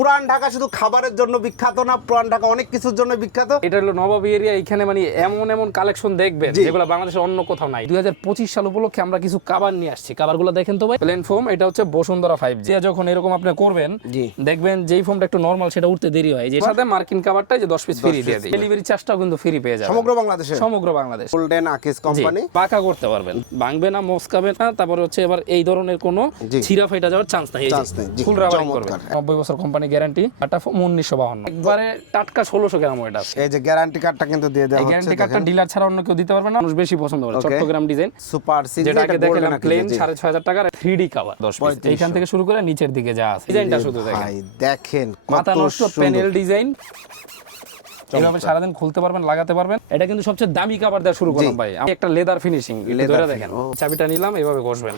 পুরান ঢাকা শুধু খাবারের জন্য বিখ্যাত না পুরান ঢাকা অনেক কিছুর জন্য বিখ্যাত। এটা হলো নবাবী এরিয়া এখানে মানে এমন এমন কালেকশন দেখবেন যেগুলো বাংলাদেশের অন্য কোথাও নাই। দুই সাল উপলক্ষে আমরা কিছু কাবার নিয়ে আসছি। কাবারগুলো দেখেন তো ভাই। প্লেন ফোম এটা হচ্ছে বসুন্ধরা ফাইভ জি যখন এরকম আপনি করবেন দেখবেন যেই ফোমটা একটু নর্মাল সেটা উঠতে দেরি হয়। যে সাথে মার্কিন কাবারটা যে দশ পিস ফ্রি দিয়ে দিই। ডেলিভারি চার্জটাও কিন্তু ফ্রি পেয়ে যাবে সমগ্র বাংলাদেশে? সমগ্র বাংলাদেশ। গোল্ডেন আকিস কোম্পানি পাকা করতে পারবেন। ভাঙবে না মস্কাবে না তারপরে হচ্ছে এবার এই ধরনের কোনো। ছিঁড়া ফাইটা যাওয়ার চান্স নাই। Chance নেই, ফুল রাবারিং করবে। নব্বই বছর কোম্পানি গ্যারান্টি কার্ডটা ফোম উনিশশো বাহান্ন। একবারে টাটকা ষোলোশো গ্রাম ওয়েট আছে। এই যে গ্যারান্টি কার্ডটা কিন্তু দিয়ে দেওয়া এই গ্যারান্টি কার্ডটা ডিলার ছাড়া অন্য কেউ দিতে পারবে না মানুষ বেশি পছন্দ করে. চট্টগ্রাম ডিজাইন সুপার সি যেটা আগে দেখালাম প্লেন সাড়ে ছয় হাজার টাকার থ্রি ডি কাভার দশ piece। 3500 এইখান থেকে শুরু করে নিচের দিকে যা আছে। ডিজাইনটা শুধু দেখেন। ভাই দেখেন মাথা কত নষ্ট সুন্দর। প্যানেল ডিজাইন এইভাবে সারাদিন খুলতে পারবেন লাগাতে পারবেন। এটা কিন্তু সবচেয়ে দামি কাভার দেওয়া শুরু করলাম ভাই। আমি একটা লেদার ফিনিশিং fin- দেখেন। চাবিটা নিলাম এইভাবে ঘষবেন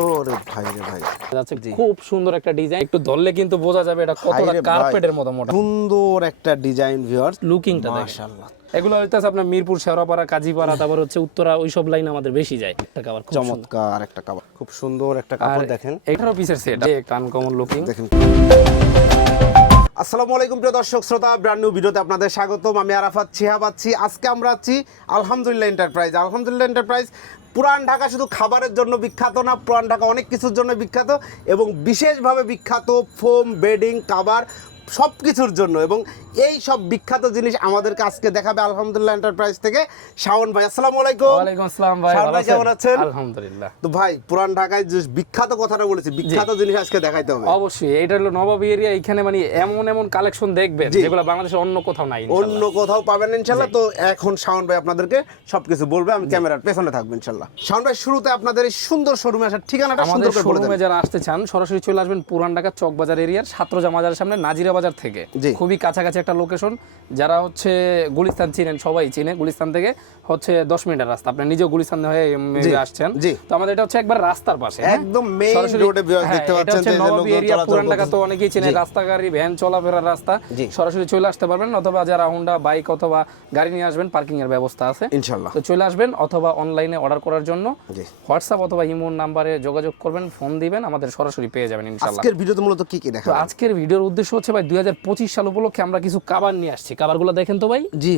ওরে ভাই রে ভাই। যাচ্ছে খুব সুন্দর একটা ডিজাইন। একটু ধরলে কিন্তু বোঝা যাবে এটা কতটা। কার্পেটের মতো মোটা। সুন্দর একটা ডিজাইন ভিউয়ার্স লুকিংটা মাশাআল্লাহ। এগুলো হইতেছে আপনার মিরপুর শেওড়াপাড়া কাজীপাড়া তারপর হচ্ছে উত্তরা ওইসব লাইন আমাদের বেশি যায়। একটা কাভার খুব চমৎকার একটা কাপড় খুব সুন্দর একটা কাপড় দেখেন। এগারো পিসের সেট একটা আনকমন লুকিং দেখেন। আসসালামু আলাইকুম প্রিয় দর্শক, শ্রোতা ব্র্যান্ড নিউ ভিডিওতে আপনাদের স্বাগতম। আমি আরাফাত ছিহা পাচ্ছি আজকে আমরা আছি আলহামদুলিল্লাহ এন্টারপ্রাইজ আলহামদুলিল্লাহ এন্টারপ্রাইজ পুরান ঢাকা শুধু খাবারের জন্য বিখ্যাত না, পুরান ঢাকা অনেক কিছুর জন্য বিখ্যাত এবং বিশেষভাবে বিখ্যাত ফোম বেডিং কাবার সব কিছুর জন্য এবং এই সব বিখ্যাত জিনিস আমাদেরকে আজকে দেখাবে আলহামদুলিল্লাহ এন্টারপ্রাইজ থেকে। শাওন ভাই আসসালামু আলাইকুম। ওয়ালাইকুম আসসালাম ভাই শাওন ভাই কেমন আছেন? আলহামদুলিল্লাহ। তো ভাই পুরান ঢাকায় যে বিখ্যাত কথাটা বলেছি বিখ্যাত জিনিস আজকে দেখাইতে হবে। অবশ্যই এটা হলো নবাবী এরিয়া এখানে মানে এমন এমন কালেকশন দেখবেন যেগুলো বাংলাদেশের অন্য কোথাও নাই অন্য কোথাও পাবেন ইনশাল্লাহ। তো এখন শাওন ভাই আপনাদেরকে সবকিছু বলবে আমি ক্যামেরার পেছনে থাকব ইনশাল্লাহ। শাওন ভাই শুরুতে আপনাদের এই সুন্দর শোরুমে আসার ঠিকানাটা সুন্দর করে বলে শোরুমে দেন যারা আসতে চান সরাসরি চলে আসবেন পুরান ঢাকা চকবাজার এরিয়ার ছাত্র বাজারের সামনে নাজিরা বাজার থেকে। খুবই কাছাকাছি একটা লোকেশন যারা হচ্ছে গুলিস্তান চিনেন সবাই চিনে গুলিস্তান থেকে হচ্ছে দশ মিনিটের রাস্তা। আপনি নিজেও গুলিস্তান হয়ে আসছেন। তো আমাদের এটা হচ্ছে একবার রাস্তার পাশে হ্যাঁ? একদম হ্যাঁ, দেখতে পাচ্ছেন যে নবাবী এরিয়া পুরান ঢাকা তো অনেকেই চেনে। রাস্তা গাড়ি ভ্যান চলাফেরার রাস্তা। সরাসরি চলে আসতে পারবেন অথবা যারা হুন্ডা বাইক অথবা গাড়ি নিয়ে আসবেন পার্কিং এর ব্যবস্থা আছে। তো চলে আসবেন অথবা অনলাইনে অর্ডার করার জন্য। হোয়াটসঅ্যাপ অথবা ইমোর নাম্বারে যোগাযোগ করবেন ফোন দিবেন আমাদের সরাসরি পেয়ে যাবেন ইনশাল্লাহ আজকের ভিডিওতে মূলত কি কি দেখা আজকের ভিডিওর উদ্দেশ্য হচ্ছে ভাই দুই হাজার পঁচিশ সাল উপলক্ষে আমরা কিছু কাবার নিয়ে আসছি। কাবারগুলো দেখেন তো ভাই? জি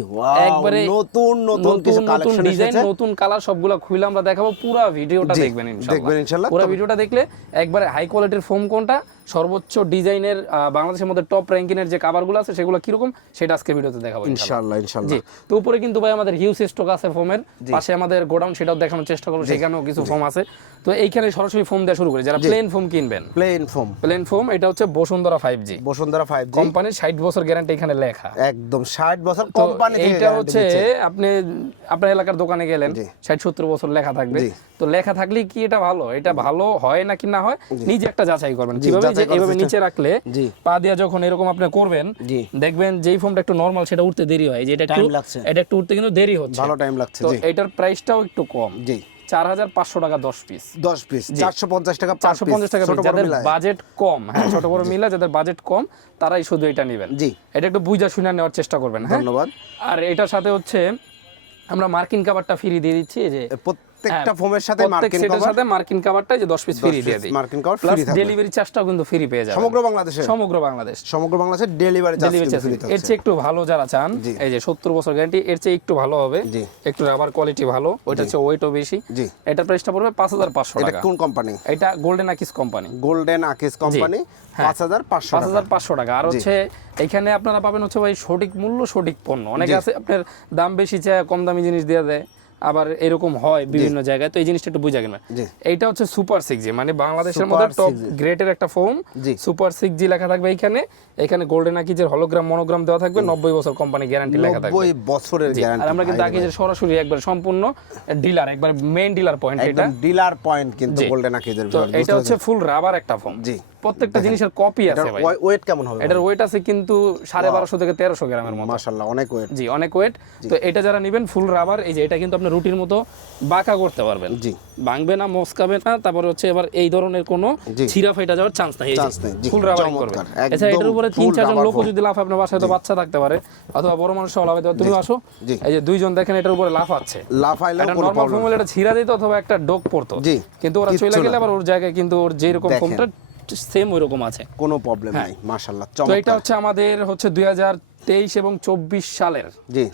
একবারে নতুন নতুন নতুন ডিজাইন নতুন কালার সবগুলো খুলে আমরা দেখাবো। পুরো ভিডিওটা দেখবেন ইনশাআল্লাহ। পুরো ভিডিওটা দেখলে একবারে হাই কোয়ালিটির ফোম কোনটা? সর্বোচ্চ ডিজাইনের বাংলাদেশের মধ্যে টপ র্যাঙ্কিংয়ের যে কাভারগুলো আছে সেগুলো কীরকম সেটা আজকে ভিডিওতে দেখাবো ইনশাআল্লাহ। ইনশাল্লাহ জি তো উপরে কিন্তু ভাই আমাদের হিউজ স্টক আছে ফোমের পাশে আমাদের গোডাউন সেটাও দেখানোর চেষ্টা করব সেখানেও কিছু ফোম আছে। তো এইখানে সরাসরি ফোম দেওয়া শুরু করি যারা প্লেন ফোম কিনবেন। প্লেন ফোম প্লেন ফোম এটা হচ্ছে Bashundhara five G Bashundhara five G কোম্পানির ষাট বছর গ্যারান্টি এখানে লেখা। একদম ষাট বছর কোম্পানি এইটা হচ্ছে আপনি আপনার এলাকার দোকানে গেলেন। ষাট সত্তর বছর লেখা থাকবে। তো লেখা থাকলে কি এটা ভালো? এটা ভালো হয় নাকি না হয়? নিজে একটা যাচাই করবেন। কীভাবে যে করার এইভাবে নিচে রাখলে পা দিয়া যখন এরকম আপনি করবেন দেখবেন যেই ফোমটা একটু নরমাল সেটা উঠতে দেরি হয়। যে এটা একটু লাগছে। এটা একটু উঠতে কিন্তু দেরি হচ্ছে। ভালো টাইম লাগছে তো এটার প্রাইসটাও একটু কম। জি। চার হাজার পাঁচশো টাকা দশ পিস দশ পিস চারশো পঞ্চাশ টাকা চারশো পঞ্চাশ টাকা ছোট যাদের বাজেট কম হ্যাঁ ছোট বড় মিলা যাদের বাজেট কম তারাই শুধু এটা নেবেন। জি। এটা একটু বুঝা শুনে নেওয়ার চেষ্টা করবেন হ্যাঁ? ধন্যবাদ। আর এটার সাথে হচ্ছে আমরা মার্কিন কাবারটা ফ্রি দিয়ে দিচ্ছি যে প্রত্যেকটা হ্যাঁ, ফোমের সাথে মার্কিন কভার সাথে মার্কিন কাভারটা যে 10 পিস ফ্রি দিয়ে দিই। মার্কিন কভার ফ্রি থাকবে। ডেলিভারি চার্জটাও কিন্তু ফ্রি পেয়ে যাবেন। সমগ্র বাংলাদেশে? সমগ্র বাংলাদেশ। সমগ্র বাংলাদেশে ডেলিভারি চার্জ ফ্রি এর চেয়ে একটু ভালো যারা চান এই যে 70 বছর গ্যারান্টি এর চেয়ে একটু ভালো হবে। একটু রাবার কোয়ালিটি ভালো ওইটা হচ্ছে ওয়েটও বেশি। জি। এটার প্রাইসটা পড়বে 5500 টাকা এটা কোন কোম্পানি এটা গোল্ডেন আকিস কোম্পানি গোল্ডেন আকিস কোম্পানি হ্যাঁ। পাঁচ হাজার পাঁচশো পাঁচ হাজার পাঁচশো টাকা। আর হচ্ছে এখানে আপনারা পাবেন হচ্ছে ভাই সঠিক মূল্য সঠিক পণ্য। অনেকে আছে আপনার দাম বেশি চায় কম দামি জিনিস দিয়ে দেয়। আবার এরকম হয় বিভিন্ন জায়গায়। তো এই জিনিসটা একটু বুঝা গেল এইটা হচ্ছে সুপার সিক্স জি মানে বাংলাদেশের মধ্যে টপ 6G গ্রেটের একটা ফোন সুপার সিক্স জি লেখা থাকবে এখানে এখানে গোল্ডেন আকিজের হলোগ্রাম মনোগ্রাম দেওয়া থাকবে। নব্বই বছর কোম্পানি গ্যারান্টি লেখা থাকবে। নব্বই বছরের জি, আর আমরা কিন্তু গ্যারান্টি আকিজের সরাসরি একবার সম্পূর্ণ ডিলার একবার মেইন ডিলার পয়েন্ট এটা। ডিলার পয়েন্ট কিন্তু। গোল্ডেন আকিজের এটা হচ্ছে ফুল রাবার একটা ফোন জি। প্রত্যেকটা জিনিসের কপি আছে ভাই। ওয়েট কেমন হবে এটার ওয়েট আছে কিন্তু সাড়ে বারোশো থেকে তেরোশো গ্রামের মতো। মাশাআল্লাহ অনেক ওয়েট জি অনেক ওয়েট তো এটা যারা নেবেন ফুল রাবার এই যে এটা কিন্তু আপনি রুটির মতো বাঁকা করতে পারবেন। জি। ভাঙবে না মস্কাবে না তারপরে হচ্ছে এবার এই ধরনের কোনো। ছিঁড়া ফাইটা যাওয়ার চান্স নাই Chance নেই, ফুল রাবারিং করবে চমৎকার, এছাড়া একদম এটার উপরে তিন চারজন লোক যদি লাফ আপনার বাসায় তো বাচ্চা থাকতে পারে। অথবা বড় মানুষ লাফাতে পারে তুমি আসো। এই যে দুইজন দেখেন এটার উপরে লাফাচ্ছে লাফাইলেও একটা কোনো নর্মাল প্রবলেম ফোম এটা ছিঁড়া দিত অথবা একটা ডোক পড়তো। জি, কিন্তু ওরা চলে গেলে আবার ওর জায়গায় কিন্তু ওর যেরকম দেখেন। সেম ওইরকম আছে। কোনো প্রবলেম নাই মাশাল্লাহ তো এটা হচ্ছে আমাদের হচ্ছে দুই হাজার তেইশ এবং চব্বিশ সালের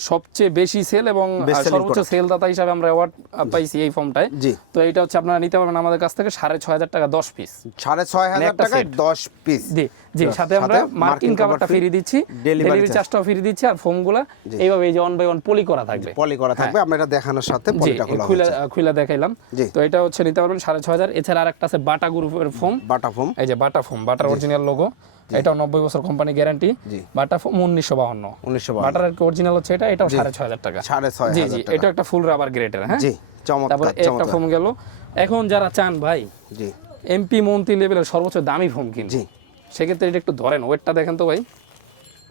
সবচেয়ে বেশি সেল এবং সর্বোচ্চ। সেল দাতা হিসাবে আমরা অ্যাওয়ার্ড পাইছি এই ফর্মটায়। তো এটা হচ্ছে আপনারা নিতে পারবেন আমাদের কাছ থেকে সাড়ে ছয় হাজার টাকা দশ পিস সাড়ে ছয় হাজার একটা টাকায় set। দশ পিস জি জি সাথে আমরা মার্কিং কাভারটা ফ্রি দিচ্ছি। ডেলিভারি চার্জটাও ফ্রি দিচ্ছি আর ফোমগুলো এইভাবে এই যে অন বাই অন পলি করা থাকবে। পলি করা থাকবে আমরা এটা দেখানোর সাথে পলিটা খোলা খুলে খুলে দেখাইলাম। তো এটা হচ্ছে নিতে পারবেন সাড়ে ছয় হাজার। এছাড়া আরেকটা আছে বাটা গ্রুপের ফোম বাটা ফোম এই যে বাটা ফোম বাটার অরিজিনাল লোগো এটাও নব্বই বছর কোম্পানি গ্যারান্টি। বাটা উনিশশো বাহান্ন। উনিশশো বাটার অরিজিনাল হচ্ছে এটা এটাও সাড়ে ছয় হাজার টাকা। সাড়ে ছয় জি জি এটা একটা ফুল রাবার গ্রেডের হ্যাঁ? একটা ফোন ফোম গেল। এখন যারা চান ভাই জি। এমপি মন্ত্রী লেভেলের সর্বোচ্চ দামি ফোম কিনছি জি। সেক্ষেত্রে এটা একটু ধরেন ওয়েটটা দেখেন তো ভাই।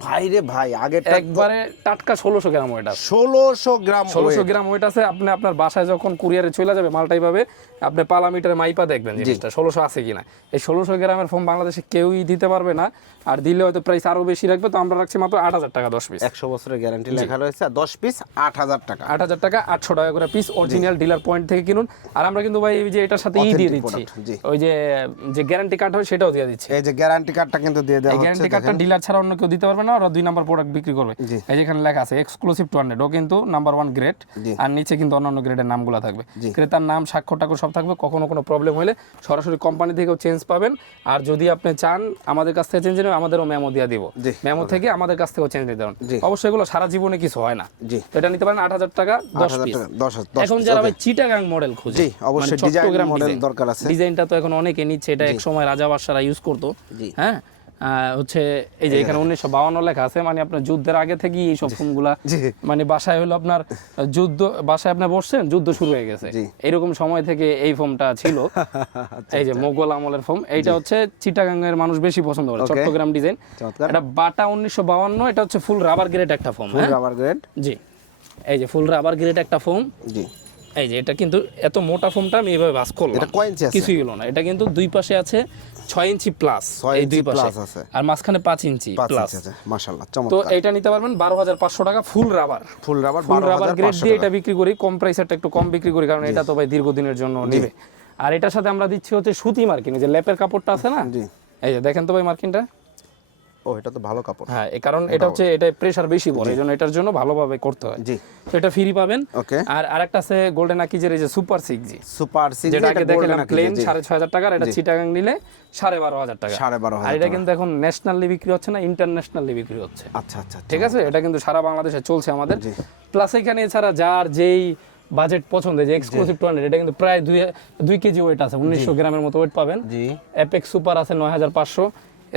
ভাই রে ভাই আগের একবারে টাটকা ষোলোশো গ্রাম ওয়েট আছে। ষোলোশো গ্রাম ষোলোশো গ্রাম ওয়েট আছে। আপনি আপনার বাসায় যখন কুরিয়ারে চলে যাবে মালটাই পাবে আপনি পালা মিটারে মাইপা দেখবেন জিনিসটা ষোলোশো আছে কিনা। এই ষোলোশো গ্রামের ফোন বাংলাদেশে কেউই দিতে পারবে না। আর দিলে হয়তো প্রাইস আরও বেশি রাখবে। তো আমরা রাখছি মাত্র আট হাজার টাকা দশ পিস একশো বছরের গ্যারান্টি লেখা রয়েছে। আর দশ পিস আট হাজার টাকা। আট হাজার টাকা আটশো টাকা করে পিস অরিজিনাল ডিলার পয়েন্ট থেকে কিনুন। আর আমরা কিন্তু ভাই যে এটার সাথে ই দিয়ে দিচ্ছি। ওই যে যে গ্যারান্টি কার্ড হয় সেটাও দিয়ে দিচ্ছি। এই যে গ্যারান্টি কার্ডটা কিন্তু দিয়ে দেওয়া গ্যারান্টি কার্ডটা ডিলার ছাড়া অন্য কেউ দিতে পারবে না। ওরা দুই নাম্বার প্রোডাক্ট বিক্রি করবে। এই যেখানে লেখা আছে এক্সক্লুসিভ টু হান্ড্রেড ও কিন্তু নাম্বার ওয়ান গ্রেড আর নিচে কিন্তু অন্যান্য গ্রেডের নামগুলো থাকবে। ক্রেতার নাম স্বাক্ষর টাক্ষর সব থাকবে কখনো কোনো প্রবলেম হলে সরাসরি কোম্পানি থেকেও চেঞ্জ পাবেন। আর যদি আপনি চান আমাদের কাছ থেকে চেঞ্জ নেবেন আমাদেরও মেমো দিয়ে দিব। মেমো থেকে আমাদের কাছ থেকেও চেঞ্জ নিতে পারেন। অবশ্যই এগুলো সারা জীবনে কিছু হয় না। এটা নিতে পারেন আট হাজার টাকা দশ হাজার পিস এখন যারা। ভাই চিটাগাং মডেল খুঁজে অবশ্যই চট্টগ্রাম model দরকার আছে। ডিজাইনটা তো এখন অনেকে নিচ্ছে এটা এক সময় রাজা বাদশারা ইউজ করতো। হ্যাঁ? হচ্ছে এই যে এখানে উনিশশো বাউন্ন লেখা আছে মানে আপনার যুদ্ধের আগে থেকেই এই সব ফোনগুলা মানে বাসায় হলো আপনার যুদ্ধ বাসায় আপনার বসছেন যুদ্ধ শুরু হয়ে গেছে। এরকম সময় থেকে এই ফোনটা ছিল। এই যে মোগল আমলের ফোন এইটা হচ্ছে চিটাগাঙ্গের মানুষ বেশি পছন্দ করে চট্টগ্রাম ডিজাইন। এটা বাটা উনিশশো বাউন্ন এটা হচ্ছে ফুল রাবার গ্রেড একটা ফোন হ্যাঁ? Rubber grade. জি। এই যে ফুল রাবার গ্রেড একটা ফোন। জি। এই যে এটা কিন্তু এত মোটা ফোমটা আমি এভাবে বাস করলাম। এটা কয় ইঞ্চি আছে? কিছুই হলো না। এটা কিন্তু দুই পাশে আছে ছয় ইঞ্চি প্লাস এই দুই পাশে। plus আছে। আর মাঝখানে পাঁচ ইঞ্চি প্লাস আছে মাশাআল্লাহ চমৎকার। তো এটা নিতে পারবেন বারো হাজার পাঁচশো টাকা ফুল রাবার ফুল রাবার ফুল বারো রাবার হাজার গ্রেড দিয়ে। এটা বিক্রি করি কম প্রাইসেরটা একটু কম বিক্রি করি কারণ এটা তো ভাই দীর্ঘদিনের জন্য নেবে। আর এটার সাথে আমরা দিচ্ছি হচ্ছে সুতি মার্কিন যে ল্যাপের কাপড়টা আছে না? জি। এই যে দেখেন তো ভাই মার্কিনটা? ও এটা তো ভালো কাপড়। হ্যাঁ এই কারণ এটা হচ্ছে এটা প্রেসার বেশি পড়ে এই জন্য এটার জন্য ভালোভাবে করতে হয়। জি। তো এটা ফ্রি পাবেন। ওকে। আর আরেকটা আছে গোল্ডেন আকিজের এই যে সুপার জি সুপার যেটা আগে দেখালাম প্লেন জি সাড়ে ছয় হাজার টাকার এটা চিটাগাং নিলে সাড়ে বারো হাজার টাকা। সাড়ে বারো আর হাজার এটা কিন্তু এখন ন্যাশনালি বিক্রি হচ্ছে না ইন্টারন্যাশনালি বিক্রি হচ্ছে। আচ্ছা আচ্ছা আচ্ছা। ঠিক আছে? এটা কিন্তু সারা বাংলাদেশে চলছে আমাদের। প্লাস এখানে এছাড়া যার যেই বাজেট পছন্দের যে এক্সক্লুসিভ টু এটা কিন্তু প্রায় দুই দুই কেজি ওয়েট আছে উনিশশো গ্রামের মতো ওয়েট পাবেন। জি। অ্যাপেক্স সুপার আছে নয় হাজার পাঁচশো।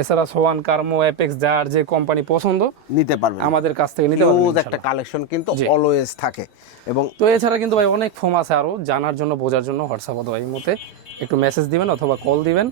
এছাড়া সোয়ান কার্মো অ্যাপেক্স যার যে কোম্পানি পছন্দ নিতে পারবেন। আমাদের কাছ থেকে নিতে হিউজ একটা কালেকশন কিন্তু অলওয়েজ থাকে। এবং তো এছাড়া কিন্তু ভাই অনেক ফোম আছে আরও জানার জন্য বোঝার জন্য হোয়াটসঅ্যাপ অথবা এই মতে একটু মেসেজ দিবেন অথবা কল দিবেন।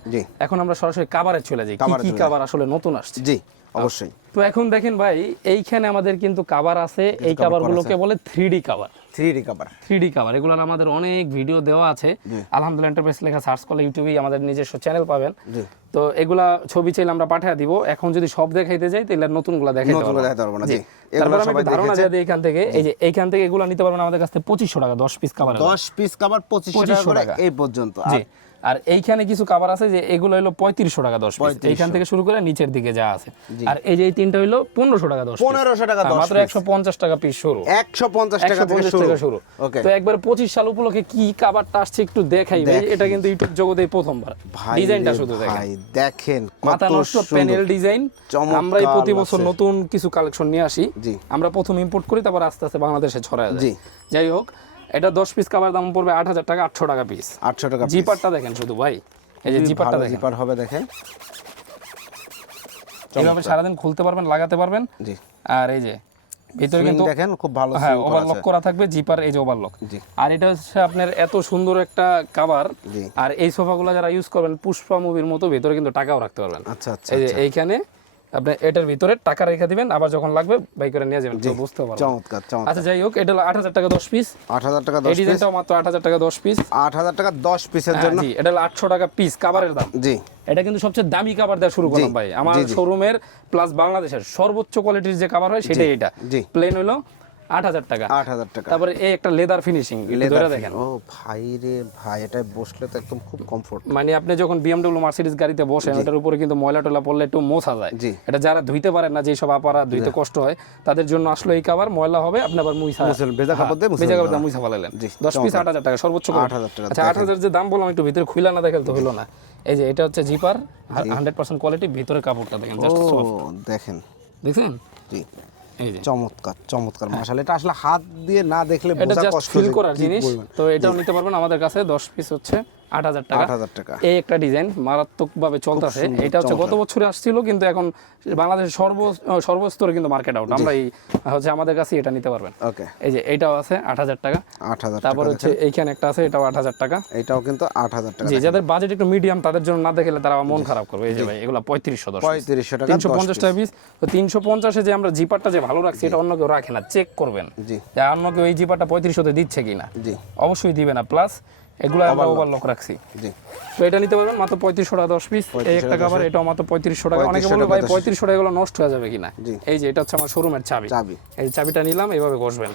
এখন আমরা সরাসরি কাবারে চলে যাই। কি কি কাবার আসলে নতুন আসছে? জি অবশ্যই। তো এখন দেখেন ভাই এইখানে আমাদের কিন্তু কাবার আছে। এই কাবারগুলোকে বলে three D cover three cover three cover এগুলোর আমাদের অনেক ভিডিও দেওয়া আছে। আলহামদুলিল্লাহ এন্টারপ্রাইজ লেখা সার্চ করলে ইউটিউবেই আমাদের নিজস্ব চ্যানেল পাবেন। জি। তো এগুলা ছবি চাইলে আমরা পাঠিয়ে দিব এখন যদি সব দেখাইতে যাই তাহলে নতুনগুলা দেখাইতে নতুনগুলো পারব না। দেখাতে পারব না, জি। এগুলা সবাই ধারণা। দিয়ে এখান থেকে এই যে এইখান থেকে এগুলা নিতে পারবেন আমাদের কাছ থেকে পঁচিশশো টাকা দশ পিস কভার 10 পিস কভার পঁচিশশো টাকা 2500 টাকা। এই পর্যন্ত আর আর এইখানে কিছু কাভার আছে যে এগুলো হলো পঁয়ত্রিশশো টাকা দশ পিস এইখান থেকে শুরু করে নিচের দিকে যা আছে। আর এই যে এই তিনটা হলো পনেরোশো টাকা দশ পনেরোশো টাকা হ্যাঁ, মাত্র একশো পঞ্চাশ টাকা পিস শুরু। একশো পঞ্চাশ টাকা থেকে শুরু। টাকা শুরু তো একবার পঁচিশ সাল উপলক্ষে কি কাবারটা আসছে একটু দেখাই। ভাই এটা কিন্তু ইউটিউব জগতে প্রথমবার। ডিজাইনটা শুধু দেখেন। ভাই দেখেন মাথা নষ্ট প্যানেল ডিজাইন আমরাই প্রতি বছর নতুন কিছু কালেকশন নিয়ে আসি। আমরা প্রথম ইম্পোর্ট করি তারপর আস্তে আস্তে বাংলাদেশে ছড়ায় যায়। যাই হোক এটা দশ পিস কাবার দাম পড়বে আট হাজার টাকা আটশো টাকা পিস আটশো টাকা piece। জিপারটা দেখেন শুধু ভাই। এই যে জিপারটা দেখেন। জিপার হবে দেখে এইভাবে সারাদিন খুলতে পারবেন লাগাতে পারবেন। জি। আর এই যে ভিতরে কিন্তু দেখেন খুব ভালো হ্যাঁ করা ওভারলক করা থাকবে জিপার এই যে ওভারলক জি। আর এটা হচ্ছে আপনার এত সুন্দর একটা কাভার আর এই সোফাগুলো যারা ইউজ করবেন পুষ্পা মুভির মতো ভিতরে কিন্তু টাকাও রাখতে পারবেন। আচ্ছা আচ্ছা এই যে এইখানে আপনি এটার ভিতরে টাকা রেখে দিবেন আবার যখন লাগবে বাই করে নিয়ে যাবেন। তো বুঝতে পারবেন চমৎকার চমৎকার। আচ্ছা যাই হোক এটা হলো আট হাজার টাকা দশ পিস আট হাজার টাকা এই দশ পিস ডিজাইনটাও মাত্র আট হাজার টাকা দশ পিস আট হাজার টাকা দশ পিসের জন্য। জি এটা হলো আটশো টাকা পিস কাভারের দাম। জি। এটা কিন্তু সবচেয়ে দামি কাভার দেওয়া শুরু করলাম ভাই। আমার। শোরুমের প্লাস বাংলাদেশের সর্বোচ্চ কোয়ালিটির যে কাভার হয় সেটাই এটা। প্লেন হলো আট হাজার টাকা। আট হাজার টাকা। তারপরে এই একটা লেদার ফিনিশিং লেদার দেখেন। ও ভাই রে ভাই এটা বসলে তো একদম খুব কমফোর্ট মানে আপনি যখন বিএমডব্লিউ মার্সিডিজ গাড়িতে বসেন ওটার উপরে কিন্তু ময়লা টলা পড়লে একটু মোছা যায়। এটা যারা ধুইতে পারেন না যেসব আপারা ধুইতে কষ্ট হয় তাদের জন্য আসলে এই কাভার ময়লা হবে আপনি আবার মুইসা ভেজা কাপড় দিয়ে ভেজা কাপড় দিয়ে মুইসা ফেলালেন। জি, দশ পিস আট হাজার টাকা সর্বোচ্চ কত? 8,000 টাকা, আচ্ছা আট হাজার যে দাম বললাম একটু ভিতরে খুইলা না দেখালে তো হলো না। এই যে এটা হচ্ছে জিপার হান্ড্রেড পার্সেন্ট কোয়ালিটি ভিতরে কাপড়টা দেখেন জাস্ট দেখেন। দেখছেন? জি। চমৎকার চমৎকার মশাল এটা আসলে হাত দিয়ে না দেখলে বোঝা কষ্ট ফিল করার জিনিস। তো এটাও নিতে পারবেন। আমাদের কাছে দশ পিস হচ্ছে। আট হাজার টাকা। টাকা। এই একটা ডিজাইন মারাত্মক ভাবে চলতেছে। এটা হচ্ছে গত বছরে আসছিল কিন্তু এখন বাংলাদেশের সর্ব সর্বস্তরে কিন্তু মার্কেট আউট আমরা এই হচ্ছে আমাদের কাছে এটা নিতে পারবেন। ওকে। এই যে এটাও আছে আট হাজার টাকা। আট হাজার তারপর হচ্ছে এইখানে একটা আছে এটাও আট হাজার টাকা। এটাও কিন্তু আট হাজার টাকা জি যাদের বাজেট একটু মিডিয়াম তাদের জন্য না দেখলে তারা মন খারাপ করবে। এই যে ভাই এগুলো পঁয়ত্রিশশো দশ পঁয়ত্রিশশো টাকা তিনশো পঞ্চাশ টাকা পিস। তো তিনশো পঞ্চাশে যে আমরা জিপারটা যে ভালো রাখছি এটা অন্য কেউ রাখে না। চেক করবেন। জি। অন্য কেউ এই জিপারটা পঁয়ত্রিশশোতে দিচ্ছে কিনা। জি। অবশ্যই দিবে না। প্লাস এগুলো আমরা ওভারলক রাখছি। জি। তো এটা নিতে পারবেন মাত্র পঁয়ত্রিশশো টাকা দশ পিস এই একটা কাভার এটাও মাত্র পঁয়ত্রিশশো টাকা। অনেকে বলবে ভাই পঁয়ত্রিশশো টাকা এগুলো নষ্ট হয়ে যাবে কিনা? এই যে এটা হচ্ছে আমার শোরুমের চাবি। চাবি। এই চাবিটা নিলাম এইভাবে ঘষবেন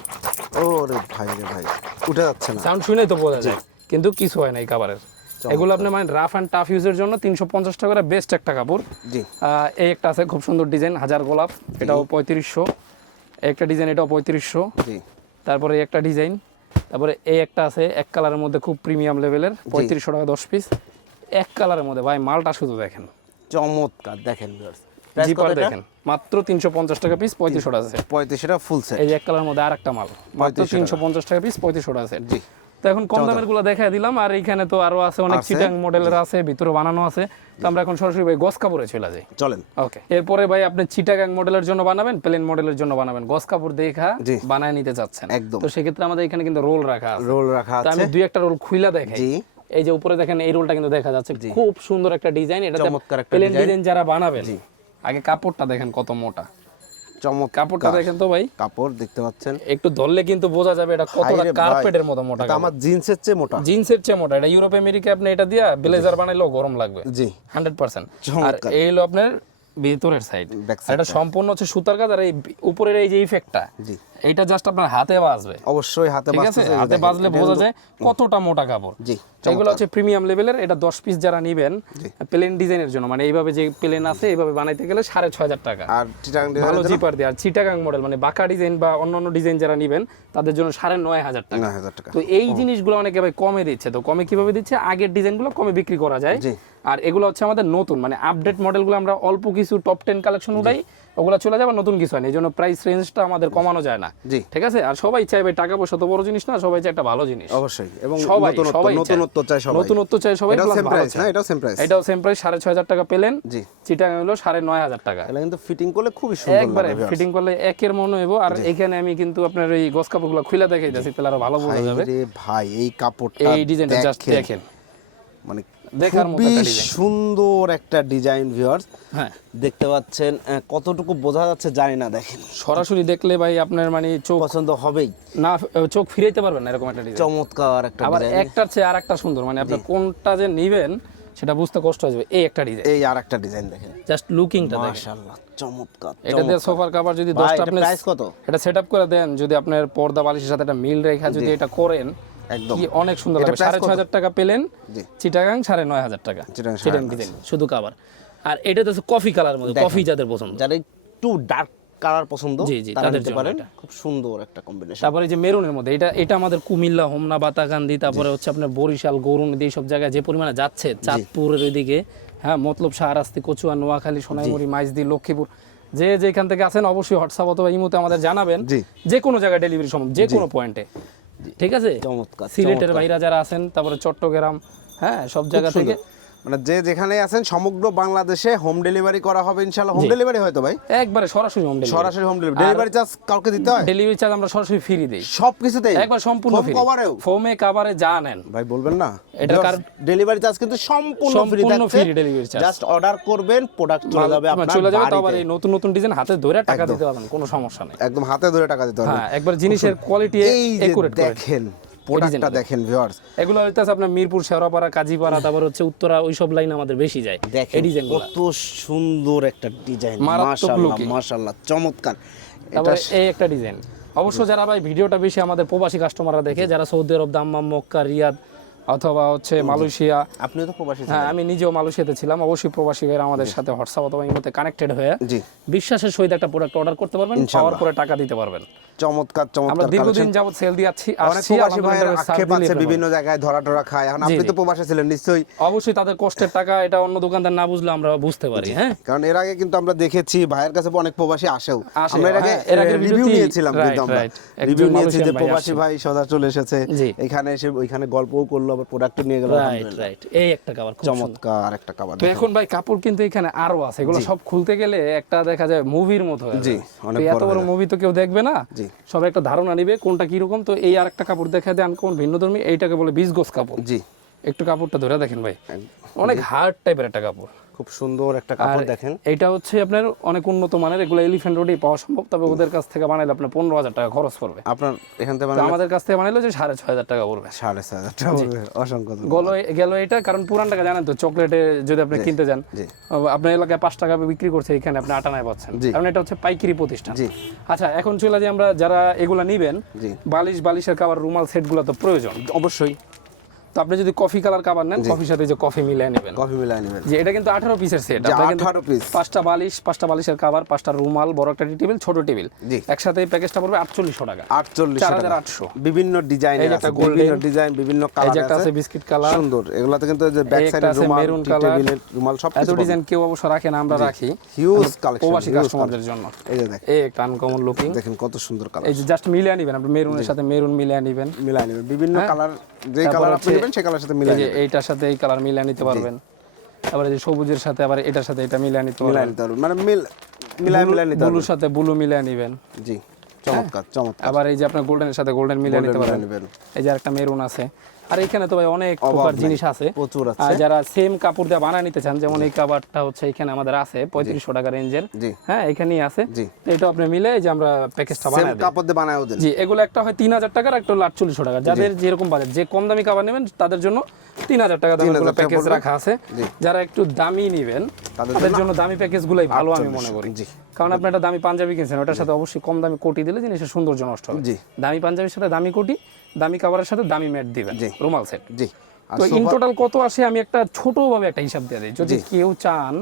ও রে ভাই রে ভাই উঠে যাচ্ছে না। সাউন্ড শুনেই তো বোঝা যায় কিন্তু কিছু হয় না এই কাভারের এগুলো আপনি মানে রাফ অ্যান্ড টাফ ইউজের জন্য তিনশো পঞ্চাশ টাকা বেস্ট একটা কাপড়। জি। এই একটা আছে খুব সুন্দর ডিজাইন হাজার গোলাপ এটাও পঁয়ত্রিশশো। একটা ডিজাইন এটাও পঁয়ত্রিশশো। জি। তারপরে একটা ডিজাইন তারপরে এই একটা আছে এক কালারের মধ্যে খুব প্রিমিয়াম লেভেলের পঁয়ত্রিশশো টাকা দশ পিস এক কালারের মধ্যে ভাই মালটা শুধু দেখেন। চমৎকার দেখেন জিপার দেখেন মাত্র তিনশো পঞ্চাশ টাকা পিস পঁয়ত্রিশশো টাকা আছে। পঁয়ত্রিশশো ফুল সেট এই এক কালারের মধ্যে আরেকটা মাল মাত্র তিনশো পঞ্চাশ টাকা পিস পঁয়ত্রিশশো টাকা set। জি। তো এখন কম দামেরগুলো দেখাই দিলাম আর এইখানে তো আরও আছে অনেক চিটাং মডেলের আছে ভিতরে বানানো আছে। তো আমরা এখন সরাসরি ভাই গস কাপড়ে চলে যাই। চলেন। ওকে এরপরে ভাই আপনি চিটাগাং মডেলের জন্য বানাবেন প্লেন মডেলের জন্য বানাবেন। গস কাপড় দেখা। বানায় নিতে চাচ্ছেন। একদম। তো সেক্ষেত্রে আমাদের এখানে কিন্তু রোল রাখা আছে। রোল রাখা তো আমি দুই একটা রোল খুইলা দেখাই। এই যে উপরে দেখেন এই রোলটা কিন্তু দেখা যাচ্ছে। খুব সুন্দর একটা ডিজাইন এটাতে চমৎকার একটা প্লেন ডিজাইন যারা বানাবেন আগে কাপড়টা দেখেন কত মোটা। চমৎকার। কাপড়টা দেখেন তো ভাই। কাপড় দেখতে পাচ্ছেন। একটু ধরলে কিন্তু বোঝা যাবে এটা কতটা কার্পেটের মতো মোটা আমার জিন্সের চেয়ে মোটা। জিন্সের চেয়ে মোটা। এটা ইউরোপ আমেরিকা আপনি এটা দিয়া ব্লেজার বানাইলেও গরম লাগবে। জি। হান্ড্রেড পার্সেন্ট আর চমৎকার। এই হলো আপনার ভিতরের সাইড এটা সম্পূর্ণ হচ্ছে সুতার কাজ আর এই উপরের এই যে ইফেক্টটা জি। এইটা জাস্ট আপনার হাতে বাজবে। অবশ্যই হাতে ঠিক আছে? হাতে বাজলে বোঝা যায় কতটা মোটা কাপড়। জি এগুলো হচ্ছে প্রিমিয়াম লেভেলের এটা দশ পিস যারা নিবেন প্লেন ডিজাইনের জন্য মানে এইভাবে যে প্লেন আছে এইভাবে বানাইতে গেলে সাড়ে ছয় হাজার টাকা। আর চিটাং ভালো জিপার দিয়ে আর চিটাগাং মডেল মানে বাঁকা ডিজাইন বা অন্যান্য ডিজাইন যারা নিবেন তাদের জন্য সাড়ে নয় হাজার টাকা। নয় হাজার টাকা। তো এই জিনিসগুলো অনেকে ভাই কমে দিচ্ছে তো কমে কীভাবে দিচ্ছে? আগের ডিজাইনগুলো কমে বিক্রি করা যায়। আর এগুলো হচ্ছে আমাদের নতুন মানে আপডেট মডেলগুলো আমরা অল্প কিছু টপ টেন কালেকশন উঠাই ওগুলো চলে যাবে নতুন কিছু হয় না। এই জন্য প্রাইস রেঞ্জটা আমাদের কমানো যায় না। জি। ঠিক আছে? আর সবাই চাইবে টাকা পয়সা তো বড় জিনিস না সবাই চাই একটা ভালো জিনিস। অবশ্যই। এবং সবাই সবাই নতুনত্ব চাই সবাই। নতুনত্ব চাই সবাই plus সেম ভালো প্রাইস না। এটাও সেম প্রাইস এটাও সেম প্রাইস সাড়ে ছয় হাজার টাকা পেলেন। জি। চিটাং হলো সাড়ে নয় হাজার টাকা। এটা কিন্তু ফিটিং করলে খুবই সুন্দর একবারে ফিটিং করলে একের মনে হইব। আর এখানে আমি কিন্তু আপনার এই গস কাপড়গুলো খুলে দেখাই দেখাইতেছি তাহলে আরও ভালো বোঝা যাবে। ভাই এই কাপড়টা এই ডিজাইনটা জাস্ট দেখেন। মানে খুবই সুন্দর একটা ডিজাইন ভিউয়ার্স হ্যাঁ। দেখতে পাচ্ছেন কতটুকু বোঝা যাচ্ছে জানি না দেখেন। সরাসরি দেখলে ভাই আপনার মানে চোখ পছন্দ হবেই। না চোখ ফিরাইতে পারবেন না এরকম একটা ডিজাইন চমৎকার একটা আবার একটার চেয়ে আর একটা সুন্দর মানে আপনি কোনটা যে নিবেন সেটা বুঝতে কষ্ট হয়ে যাবে। এই একটা ডিজাইন এই আর একটা ডিজাইন দেখেন। জাস্ট লুকিংটা দেখেন। মাশাআল্লাহ চমৎকার এটা দিয়ে সোফার কাভার যদি ভাই দশটা এটা আপনি প্রাইস কত? এটা সেট করে দেন যদি আপনার পর্দা বালিশের সাথে একটা মিল রেখা যদি এটা করেন একদম। অনেক সুন্দর লাগবে সাড়ে ছয় হাজার টাকা পেলেন চিটাগাং সাড়ে নয় হাজার টাকা। চিটাগাং ডিজাইন শুধু কাভার আর এটা তো কফি কালার মধ্যে কফি যাদের পছন্দ। যারা একটু ডার্ক কালার পছন্দ তারা নিতে পারেন। খুব সুন্দর একটা কম্বিনেশন তারপরে যে মেরুনের মধ্যে এটা এটা আমাদের কুমিল্লা হোমনা বাতাকান্দি তারপরে হচ্ছে আপনার বরিশাল গৌরনদী এইসব জায়গায় যে পরিমাণে যাচ্ছে চাঁদপুরের ওইদিকে হ্যাঁ মতলব শাহরাস্তি কচুয়া নোয়াখালী সোনাইমুড়ি মাইজদি লক্ষ্মীপুর যে যেখান থেকে আছেন অবশ্যই হোয়াটসঅ্যাপ অথবা ইমোতে আমাদের জানাবেন। যে কোনো জায়গায় ডেলিভারি সম্ভব যে কোনো পয়েন্টে ঠিক আছে? চমৎকার সিলেটের ভাইরা যারা আছেন তারপরে চট্টগ্রাম হ্যাঁ সব জায়গা থেকে মানে যে যেখানে আছেন সমগ্র বাংলাদেশে হোম ডেলিভারি করা হবে ইনশাআল্লাহ। হোম ডেলিভারি হয়তো ভাই? একবারে সরাসরি হোম ডেলিভারি সরাসরি হোম ডেলিভারি ডেলিভারি চার্জ কাউকে দিতে হয়? ডেলিভারি চার্জ আমরা সরাসরি ফ্রি দিই। সব কিছুতেই একবার সম্পূর্ণ ফ্রি এও? ফোমে কাভারে যা নেন। ভাই বলবেন না? এটা কার- ডেলিভারি চার্জ কিন্তু সম্পূর্ণ ফ্রি সম্পূর্ণ free delivery charge। Just order করবেন প্রোডাক্ট চলে যাবে আপনার চলে যাবে তো আবার এই নতুন নতুন ডিজাইন হাতে ধরে টাকা দিতে পারবেন কোনো সমস্যা নেই। একদম হাতে ধরে টাকা দিতে হবে। হ্যাঁ একবার জিনিসের কোয়ালিটি এই যে একুরেট দেখেন প্রোডাক্টটা দেখেন। ভিউয়ার্স এগুলো হইতেছে আপনার মিরপুর শেওড়াপাড়া কাজীপাড়া তারপর হচ্ছে উত্তরা ওইসব লাইন আমাদের বেশি যায় দেখেন কত সুন্দর একটা ডিজাইন মাশাআল্লাহ মাশাআল্লাহ চমৎকার। এটা এই একটা ডিজাইন অবশ্য যারা ভাই ভিডিওটা বেশি আমাদের প্রবাসী কাস্টমাররা দেখে যারা সৌদি আরব দাম্মাম মক্কা রিয়াদ অথবা হচ্ছে মালয়েশিয়া। আপনিও তো প্রবাসী হ্যাঁ আমি নিজেও মালয়েশিয়াতে ছিলাম। অবশ্যই প্রবাসী ভাইরা আমাদের সাথে হোয়াটসঅ্যাপ অথবা ইমোতে কানেক্টেড হয়ে জি। বিশ্বাসের সহিত একটা প্রোডাক্ট অর্ডার করতে পারবেন পাওয়ার পরে টাকা দিতে পারবেন। চমৎকার চমৎকার আমরা দীর্ঘদিন যাবত সেল দিয়ে আছি অনেক আসছি প্রবাসী ভাইয়ের আক্ষেপ আছে বিভিন্ন জায়গায় ধরা টরা খায়। এখন আপনি তো প্রবাসে ছিলেন নিশ্চয়ই। অবশ্যই তাদের কষ্টের টাকা এটা অন্য দোকানদার না বুঝলে আমরা বুঝতে পারি হ্যাঁ? কারণ এর আগে কিন্তু আমরা দেখেছি ভাইয়ের কাছে অনেক প্রবাসী আসেও। আসে, আমরা এর আগে হ্যাঁ, এর আগের রিভিউ নিয়েছিলাম কিন্তু আমরা। রিভিউ নিয়েছি যে প্রবাসী ভাই সদা চলে এসেছে। এখানে এসে ওইখানে গল্পও করল আবার প্রোডাক্ট নিয়ে গেল রাইট রাইট এই একটা কাভার চমৎকার একটা কাভার তো এখন ভাই কাপড় কিন্তু এখানে আরও আছে। এগুলো সব খুলতে গেলে একটা দেখা যায় মুভির মতো জি, অনেক এত বড় মুভি তো কেউ দেখবে না। জি। সব একটা ধারণা নিবে কোনটা কীরকম। তো এই আরেকটা কাপড় দেখা দেন কোন ভিন্ন ধর্মী এইটাকে বলে বিজগোস কাপড়। জি। একটু কাপড়টা ধরে দেখেন ভাই। অনেক হার্ড টাইপের একটা কাপড়। খুব সুন্দর একটা কাপড় দেখেন। এটা হচ্ছে আপনার অনেক উন্নত মানের এগুলো এলিফ্যান্ট রোডেই পাওয়া সম্ভব। তবে ওদের কাছ থেকে বানাইলে আপনার পনেরো হাজার টাকা খরচ পড়বে। আপনার এখান থেকে আমাদের কাছ থেকে বানাইলে যে সাড়ে ছয় হাজার টাকা পড়বে। সাড়ে ছয় হাজার টাকা পড়বে। অসংখ্য। গেল গেল এটা কারণ পুরান টাকা জানেন তো চকলেটে যদি আপনি কিনতে যান। আপনার এলাকায় পাঁচ টাকা বিক্রি করছে এখানে আপনি আটানায় পাচ্ছেন। কারণ এটা হচ্ছে পাইকারি প্রতিষ্ঠান। আচ্ছা এখন চলে যে আমরা যারা এগুলা নিবেন বালিশ বালিশের কাবার রুমাল সেটগুলো তো প্রয়োজন। অবশ্যই। তো আপনি যদি কফি কালার কাবার নেন কফির সাথে যে কফি মিলিয়ে নেবেন। কফি মিলাই নেবেন। যে এটা কিন্তু আঠারো পিসের সেট যে আঠারো পিস পাঁচটা বালিশ পাঁচটা বালিশের কাবার পাঁচটা রুমাল বড় একটা টেবিল ছোট টেবিল একসাথে এই প্যাকেজটা পড়বে আটচল্লিশশো টাকা। আটচল্লিশ চার হাজার আটশো। বিভিন্ন ডিজাইনের আছে বিভিন্ন ডিজাইন বিভিন্ন কালার যে একটা আছে। আছে বিস্কিট কালার সুন্দর। এগুলাতে কিন্তু যে ব্যাক সাইডে রুমাল color। টেবিলের রুমাল সব এত ডিজাইন কেউ অবশ্য রাখে না আমরা রাখি। হিউজ কালেকশন প্রবাসী কাস্টমারদের জন্য। এই যে দেখেন। এই একটা আনকমন লুকিং দেখেন কত সুন্দর কালার এই যে জাস্ট মিলিয়ে নিবেন আপনি মেরুনের সাথে মেরুন মিলিয়ে নিবেন। মিলাই নেবেন। বিভিন্ন কালার যে কালার আপনি নেবেন সেই কালার সাথে যে এইটার সাথে এই কালার মিলিয়ে নিতে পারবেন। আবার এই যে সবুজের সাথে আবার এটার সাথে এটা মিলিয়ে নিতে পারবেন। নিতে পারবেন। মানে মিল মিলাই মিলাই নিতে ব্লুর সাথে ব্লু মিলিয়ে নেবেন। জি চমৎকার চমৎকার। আবার এই যে আপনার গোল্ডেনের সাথে গোল্ডেন মিলিয়ে নিতে পারবেন। এই যে একটা মেরুন আছে। আর এখানে তো ভাই অনেক প্রকার জিনিস আছে। প্রচুর আছে। আর যারা সেম কাপড় দিয়ে বানায় নিতে চান যেমন এই কাবারটা হচ্ছে এখানে আমাদের আছে পঁয়ত্রিশশো টাকা রেঞ্জের। হ্যাঁ এখানেই আছে। এটা আপনি মিলে যে আমরা প্যাকেজটা সেম বানাই দিই। কাপড় দিয়ে বানায় ওদের জি এগুলো একটা হয় তিন হাজার টাকার একটা হলো আটচল্লিশশো টাকা যাদের যেরকম বাজেট যে কম দামি খাবার নেবেন তাদের জন্য তিন হাজার টাকা দামের 3000 প্যাকেজ রাখা আছে। যারা একটু দামি নিবেন তাদের তাদের জন্য দামি প্যাকেজগুলোই ভালো আমি মনে করি। জি। কারণ আপনি একটা দামি পাঞ্জাবি কিনছেন ওটার সাথে অবশ্যই কম দামি কোটি দিলে জিনিসের সৌন্দর্য নষ্ট হবে। জি। দামি পাঞ্জাবির সাথে দামি কোটি দামি কাভারের সাথে দামি ম্যাট দিবেন রুমাল সেট। জি। তো ইন টোটাল কত আসে? আমি একটা ছোটভাবে একটা হিসাব দিয়ে দিই। যদি কেউ চান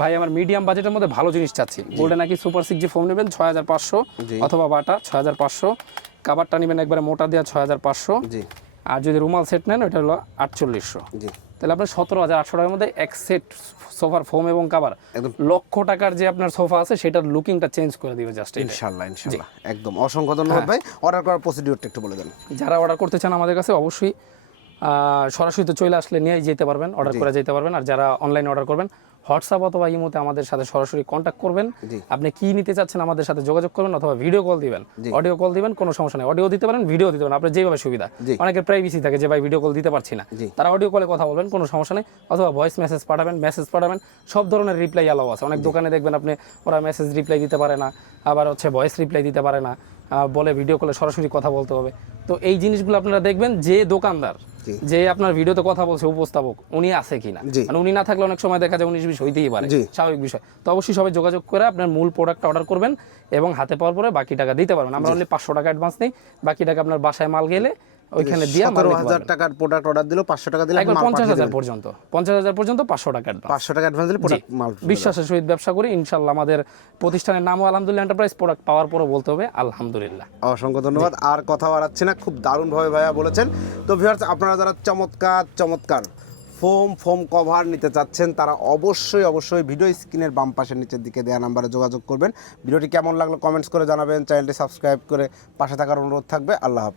ভাই আমার মিডিয়াম বাজেটের মধ্যে ভালো জিনিস চাচ্ছি। বললে নাকি সুপার সিক্স জি ফোন নেবেন ছয় হাজার পাঁচশো অথবা বাটা ছয় হাজার পাঁচশো। কাবারটা নেবেন একবারে মোটা দেওয়া ছয় হাজার পাঁচশো। আর যদি রুমাল সেট নেন ওটা হলো আটচল্লিশশো। জি। তাহলে আপনার সতেরো হাজার আটশো টাকার মধ্যে এক সেট সোফার ফোম এবং কাবার। একদম। লক্ষ টাকার যে আপনার সোফা আছে সেটার লুকিংটা চেঞ্জ করে দিবে জাস্ট ইনশাল্লাহ ইনশাআল্লাহ একদম। অসংখ্য ধন্যবাদ ভাই। অর্ডার করার প্রসিডিউরটা একটু বলে দেন। যারা অর্ডার করতে চান আমাদের কাছে অবশ্যই সরাসরি তো চলে আসলে নিয়ে যেতে পারবেন অর্ডার করে যেতে পারবেন। আর যারা অনলাইনে অর্ডার করবেন হোয়াটসঅ্যাপ অথবা ইমোতে আমাদের সাথে সরাসরি কন্ট্যাক্ট করবেন। আপনি কি নিতে চাচ্ছেন আমাদের সাথে যোগাযোগ করবেন অথবা ভিডিও কল দিবেন। অডিও কল দিবেন কোনো সমস্যা নেই। অডিও দিতে পারেন ভিডিও দিতে পারেন। আপনার যেভাবে সুবিধা। অনেকের প্রাইভেসি থাকে যে ভাই ভিডিও কল দিতে পারছি না। তারা অডিও কলে কথা বলবেন কোনো সমস্যা নেই। অথবা ভয়েস মেসেজ পাঠাবেন মেসেজ পাঠাবেন সব ধরনের রিপ্লাই অ্যালাও আছে। অনেক দোকানে দেখবেন আপনি ওরা মেসেজ রিপ্লাই দিতে পারে না আবার হচ্ছে ভয়েস রিপ্লাই দিতে পারে না। বলে ভিডিও কলে সরাসরি কথা বলতে হবে। তো এই জিনিসগুলো আপনারা দেখবেন যে দোকানদার। যে আপনার ভিডিওতে কথা বলছে উপস্থাপক উনি আছে কিনা? মানে উনি না থাকলে অনেক সময় দেখা যায় উনিশ বিশ হইতেই পারে। স্বাভাবিক বিষয়। তো অবশ্যই সবাই যোগাযোগ করে আপনার মূল প্রোডাক্ট অর্ডার করবেন এবং হাতে পাওয়ার পরে বাকি টাকা দিতে পারবেন। আমরা অনলি পাঁচশো টাকা অ্যাডভান্স নেই। বাকি টাকা আপনার বাসায় মাল গেলে ওইখানে দিয়ে সতেরো হাজার টাকার প্রোডাক্ট অর্ডার দিলেও পাঁচশো টাকা দিলে একবার মাল পঞ্চাশ হাজার পর্যন্ত পঞ্চাশ হাজার পর্যন্ত পাঁচশো টাকা অ্যাডভান্স পাঁচশো টাকা অ্যাডভান্স দিলে প্রোডাক্ট মাল বিশ্বাসের সহিত ব্যবসা করি ইনশাল্লাহ আমাদের প্রতিষ্ঠানের নামও আলহামদুলিল্লাহ এন্টারপ্রাইজ প্রোডাক্ট পাওয়ার পরও বলতে হবে আলহামদুলিল্লাহ। অসংখ্য ধন্যবাদ। আর কথা বাড়াচ্ছি না খুব দারুণভাবে ভাইয়া বলেছেন। তো ভিউয়ার্স আপনারা যারা চমৎকার চমৎকার ফোম ফোম কভার নিতে চাচ্ছেন তারা অবশ্যই অবশ্যই ভিডিও স্ক্রিনের বাম পাশের নিচের দিকে দেওয়া নাম্বারে যোগাযোগ করবেন। ভিডিওটি কেমন লাগল কমেন্টস করে জানাবেন। চ্যানেলটি সাবস্ক্রাইব করে পাশে থাকার অনুরোধ থাকবে। আল্লাহ হাফেজ।